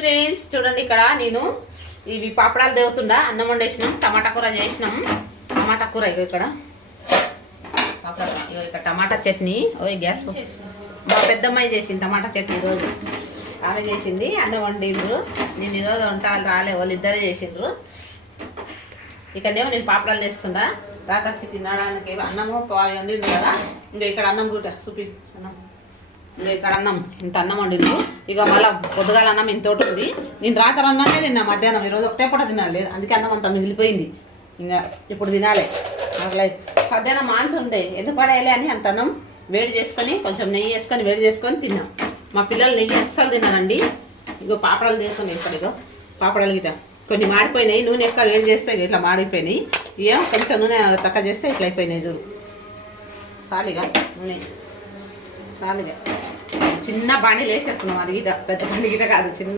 friends చూడండి ఇక్కడ నేను ఇవి పాపడాలు దేవుతుండా అన్నం వండేసినాం టమాటా కూర చేసినాం టమాటా కూర ఇక్కడ పాపడాలు ఇక్కడ టమాటా చట్నీ గ్యాస్ మా పెద్దమ్మాయి చేసింది టమాటా చట్నీ ఈరోజు ఆమె చేసింది అన్నం వండిండ్రు నేను ఈరోజు వంటలు రాలే వాళ్ళు ఇద్దరే చేసిండ్రు ఇక్కడనేమో నేను పాపడాలు చేస్తుండా రాత్రికి తినడానికి అన్నము వండింది కదా ఇంకా ఇక్కడ అన్నం కూడా చూపి అన్నం ఇంకా ఇక్కడ అన్నం ఇంత అన్నం వండిండ్రు ఇక మళ్ళీ పొద్దుగాల అన్నం ఇంతోటి ఉంది నేను రాత్రి అన్నమే తిన్నా మధ్యాహ్నం ఈరోజు ఒకటే పూట తినాలి లేదు అందుకే అన్నం అంతా మిగిలిపోయింది ఇంకా ఇప్పుడు తినాలి అట్లా మధ్యాహ్నం మాంసం ఉంటాయి ఎందుకు పడేయాలి అని అంత అన్నం వేడి చేసుకొని కొంచెం నెయ్యి వేసుకొని వేడి చేసుకొని తిన్నాం మా పిల్లలు నెయ్యి అస్సలు తిన్నారండి ఇగో పాపడాలు తీసుకొని ఇక్కడ ఇగో పాపడాలు గిట్ట కొన్ని మాడిపోయినాయి నూనె ఎక్కువ వేడి చేస్తే ఇట్లా మాడిపోయినాయి ఇక కొంచెం నూనె తక్కువ చేస్తే ఇట్లా అయిపోయినాయి చూడు సాలిగా నూనె సాలిగా చిన్న బాణీలు వేసేస్తున్నాం అది గిట పెద్ద బాణీ గిట కాదు చిన్న